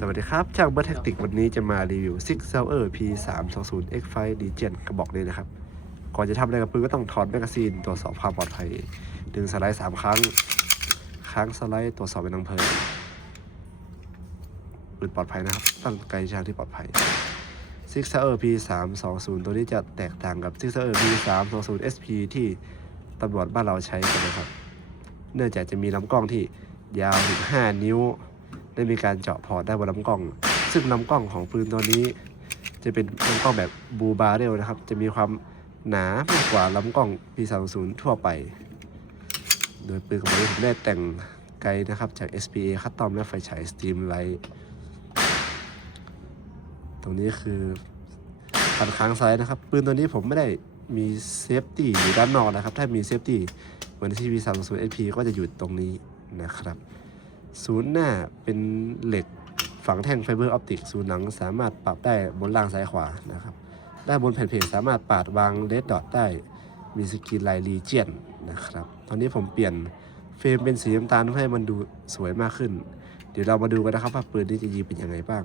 สวัสดีครับช่างเบอร์แท็กติกวันนี้จะมารีวิว Six Sauer P 3 2 0 X5 Legion กระบอกนี้นะครับ ก่อนจะทำอะไรกับปืนก็ต้องถอดแมกกาซีน ตรวจสอบความปลอดภัย ดึงสไลด์ 3 ครั้งค้างสไลด์ตรวจสอบเป็นทางเพลิงปืนปลอดภัยนะครับ ตั้งไกลช่างที่ปลอดภัย Six Sauer P 3 2 0 ตัวนี้จะแตกต่างกับ Six Sauer P 3 2 0 SP ที่ตำรวจบ้านเราใช้กันนะครับ เนื่องจากจะมีลำกล้องที่ยาวถึง5นิ้ว ได้มีการเจาะพอร์ตได้บนลำกล้อง ซึ่งลำกล้องของปืนตัวนี้ จะเป็นลำกล้องแบบบูบาเรลนะครับ จะมีความหนามากกว่าลำกล้อง P30 ทั่วไป โดยปืนของผมผมได้แต่งไกลนะครับ จาก SPA คัตตอมและไฟฉายสตรีมไลท์ตรงนี้คือฟันค้างซ้ายนะครับ ปืนตัวนี้ผมไม่ได้มีเซฟตี้อยู่ด้านนอกนะครับ ถ้ามีเซฟตี้เหมือนที่ P30 SP ก็จะอยู่ตรงนี้นะครับ ศูนย์หน้าเป็นเหล็กฝังแท่งไฟเบอร์ออปติกศูนย์หลังสามารถปรับได้บนล่างซ้ายขวานะครับด้านบนแผ่นเพจสามารถปาดวางเลดดอทได้มีสกรีนลายรีเจนนะครับ ตอนนี้ผมเปลี่ยนเฟรมเป็นสีน้ำตาลเพื่อให้มันดูสวยมากขึ้น เดี๋ยวเรามาดูกันนะครับว่าปืนนี้จะยิงเป็นยังไงบ้าง